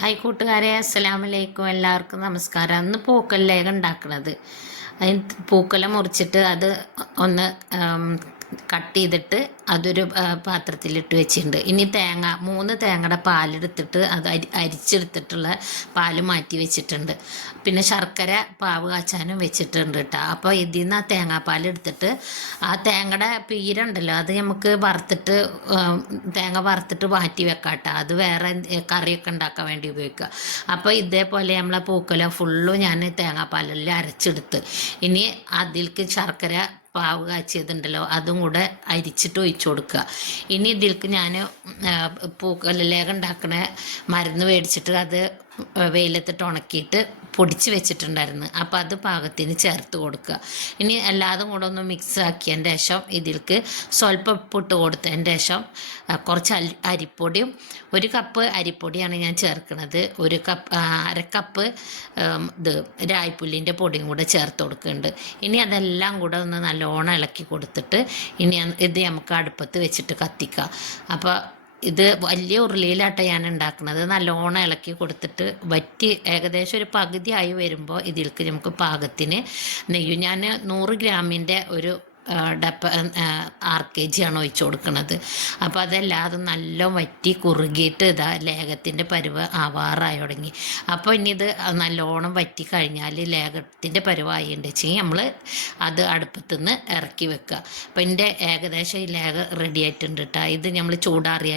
Hi കൂട്ടുകാരെ, അസ്സലാമലൈക്കും. എല്ലാവർക്കും നമസ്കാരം. അന്ന് പൂക്കല്ലേഖ ഉണ്ടാക്കുന്നത്. അതിന് പൂക്കല മുറിച്ചിട്ട് അത് ഒന്ന് കട്ട് ചെയ്തിട്ട് അതൊരു പാത്രത്തിലിട്ട് വെച്ചിട്ടുണ്ട്. ഇനി മൂന്ന് തേങ്ങയുടെ പാലെടുത്തിട്ട് അത് അരിച്ചെടുത്തിട്ടുള്ള പാല് മാറ്റി വെച്ചിട്ടുണ്ട്. പിന്നെ ശർക്കര പാവ് കാച്ചാനും വെച്ചിട്ടുണ്ട് കേട്ടോ. അപ്പോൾ ഇതിൽ നിന്ന് ആ തേങ്ങാപ്പാൽ എടുത്തിട്ട് ആ തേങ്ങയുടെ പീരുണ്ടല്ലോ അത് നമുക്ക് വറുത്തിട്ട് തേങ്ങ വറുത്തിട്ട് മാറ്റി വെക്കാം കേട്ടോ. അത് വേറെ കറിയൊക്കെ ഉണ്ടാക്കാൻ വേണ്ടി ഉപയോഗിക്കുക. അപ്പോൾ ഇതേപോലെ നമ്മളെ പൂക്കല ഫുള്ളും ഞാൻ തേങ്ങാപ്പാലെല്ലാം അരച്ചെടുത്ത് ഇനി അതിലേക്ക് ശർക്കര പാവ് കാച്ചിയതുണ്ടല്ലോ അതും കൂടെ അരിച്ചിട്ട് ഒഴിച്ചു കൊടുക്കുക. ഇനി ഇതിലേക്ക് ഞാൻ പൂക്കലേഖ ഉണ്ടാക്കണ മരുന്ന് മേടിച്ചിട്ട് അത് വെയിലത്തിട്ട് ഉണക്കിയിട്ട് പൊടിച്ച് വെച്ചിട്ടുണ്ടായിരുന്നു. അപ്പോൾ അത് പാകത്തിന് ചേർത്ത് കൊടുക്കുക. ഇനി എല്ലാതും കൂടെ ഒന്ന് മിക്സ് ആക്കിയതിൻ്റെ ശേഷം ഇതിലേക്ക് സ്വല്പം ഉപ്പിട്ട് കൊടുത്തതിൻ്റെ ശേഷം കുറച്ച് അരിപ്പൊടിയും 1 കപ്പ് അരിപ്പൊടിയാണ് ഞാൻ ചേർക്കുന്നത്. 1 കപ്പ് ഇത് രായ്പുല്ലിൻ്റെ പൊടിയും കൂടെ ചേർത്ത് കൊടുക്കുന്നുണ്ട്. ഇനി അതെല്ലാം കൂടെ ഒന്ന് നല്ലോണം ഇളക്കി കൊടുത്തിട്ട് ഇനി ഇത് നമുക്ക് അടുപ്പത്ത് വെച്ചിട്ട് കത്തിക്കാം. അപ്പോൾ ഇത് വലിയ ഉരുളിയിലാട്ടെ ഞാൻ ഉണ്ടാക്കുന്നത്. നല്ലോണം ഇളക്കി കൊടുത്തിട്ട് വറ്റി ഏകദേശം ഒരു പകുതി ആയി വരുമ്പോൾ ഇതിലേക്ക് നമുക്ക് പാകത്തിന് നെയ്യും ഞാൻ 100 ഗ്രാമിൻ്റെ ഒരു ഡപ്പ 6 kg ആണ് ഒഴിച്ചു കൊടുക്കുന്നത്. അപ്പോൾ അതെല്ലാതും നല്ല വറ്റി കുറുകിയിട്ട് ഇതാ ലേഖത്തിൻ്റെ പരുവ് ആവാറായി തുടങ്ങി. അപ്പോൾ ഇനി ഇത് നല്ലോണം വറ്റി കഴിഞ്ഞാൽ ലേഖത്തിൻ്റെ പരുവായിട്ടുണ്ട് വെച്ചാൽ നമ്മൾ അത് അടുപ്പത്തുനിന്ന് ഇറക്കി വെക്കുക. അപ്പോൾ ഇതിൻ്റെ ഏകദേശം ഈ ലേഖ റെഡി ആയിട്ടുണ്ട് കേട്ടോ. ഇത് നമ്മൾ ചൂടാറിയ